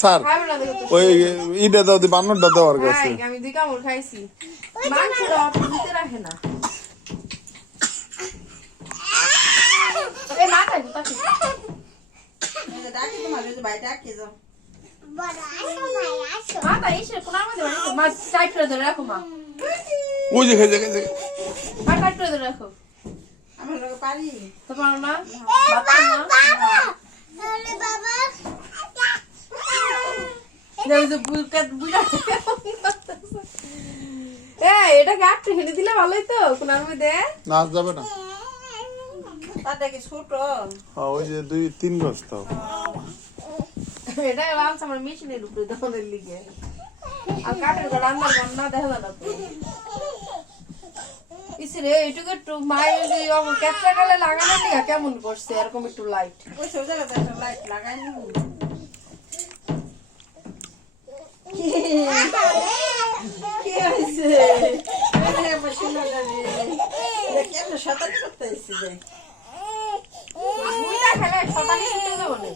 sir ওই ইটা দাও বান্নটা দেওয়ার কাছে আমি 2 কামড় খাইছি মাংসটা দিতে রাখে না এই মাথা গুতাছি ডাকি তোমার যে ভাই ডাকি যাও বড় আসো ভাই আসো মাথা এসে কোন আমাদের মা টাইট করে ধরে রাখো মা ওই যে খেয়ে মা টাইট করে ধরে রাখো আমার লগে পারি তো পারো না বাবা তাহলে বাবা এটাকে আটটু হেনে দিলে ভালোই তো কোনার মধ্যে নাচ যাবে না তাতে কি ছোট ওই যে 2-3 বস্তা এটা লাল আমার মেশিনের উপরে দোকানের লিগে আর কাঠের গড় রান্না রান্না দেখা না ইসরে এটুকু একটু মায়ের যে ক্যাপচা কালে লাগানো লিগা কেমন করছে এরকম একটু লাইট ওই সোজা একটা লাইট লাগাই নি কি হইছে আরে মশলা লাগে দেখে তো শতানি করতে আইছি রে বুইটা খেলে শতানি শুতে দেব না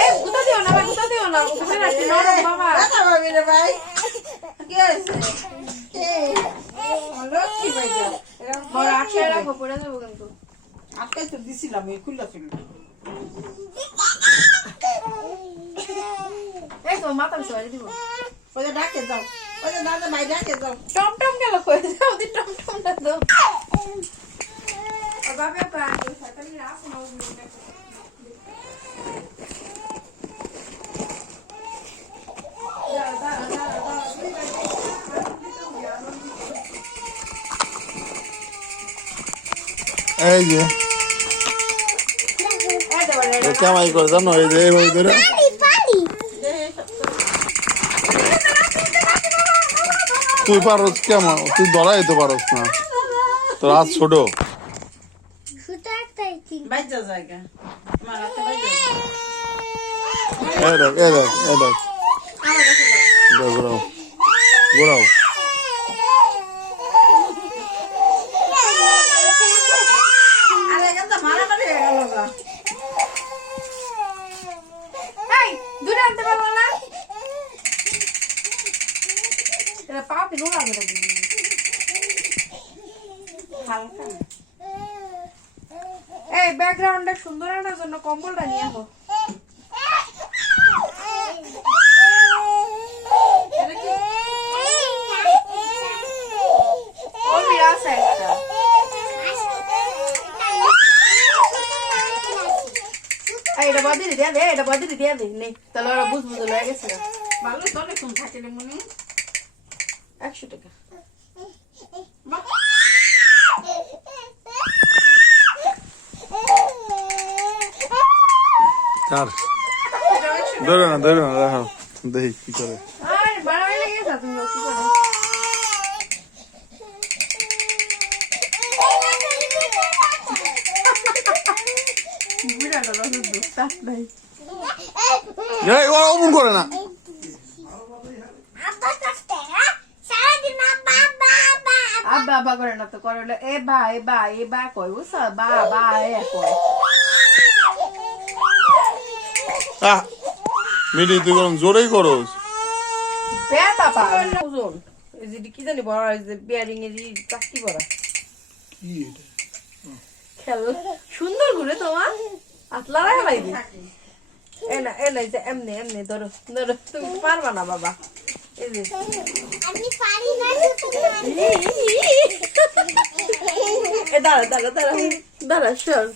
এ গুতা দিও না ভাই গুতা দিও না ওখানে রাখি না বাবা দাদা ভাবি রে ভাই কি হইছে লক্ষ্মী ভাই বড় আটকে রাখো পড়ে যাবো কিন্তু আটকে তো দিছিলাম এই খুললা ছিল এই তো মাথা সরে দিব ওই ডাকে যাও ওই দাদা ভাই ডাকে যাও টমটম গেল কই যাও দি টমটম না দাও আর বাবা পা সাতানি রাস না এই যে কেমাই করে জানো এই যে এইভাবে করে তুই পারস কেমন তুই ধরাইতে পারস না তোর হাত ছোট ঘোরাও ঘোরাও এই ব্যাকগ্রাউন্ডটা সুন্দর আনার জন্য কম্বলটা নিয়ে আসো এটা বদিরে দিয়া দে এটা বদিরে দিয়া দে নে তাহলে ওরা বুঝবুঝ হয়ে গেছে ভালো তো অনেক কম থাকে রে মনে 100 টাকা চার ধরো না দেখো দেখি কি করে আরে বড় হয়ে গেছে তুমি কি করে বুড়া দাদা দুস্তাস নাই এই ও অমন করে না আব্বা আব্বা করে না তো করে হলো এ বা কই বুঝছ বা এ কই মিডি তুই কোন জোরেই করস বেটা পা ওজন এই যে কি জানি বড় এই যে বিয়ারিং এর চাকতি বড় কি এটা খেল সুন্দর ঘুরে তোমার আতলা রাখা লাগবে এনা যে এমনি ধরো তুমি পারবা না বাবা এই যে আমি পারি না এ দাঁড়া সর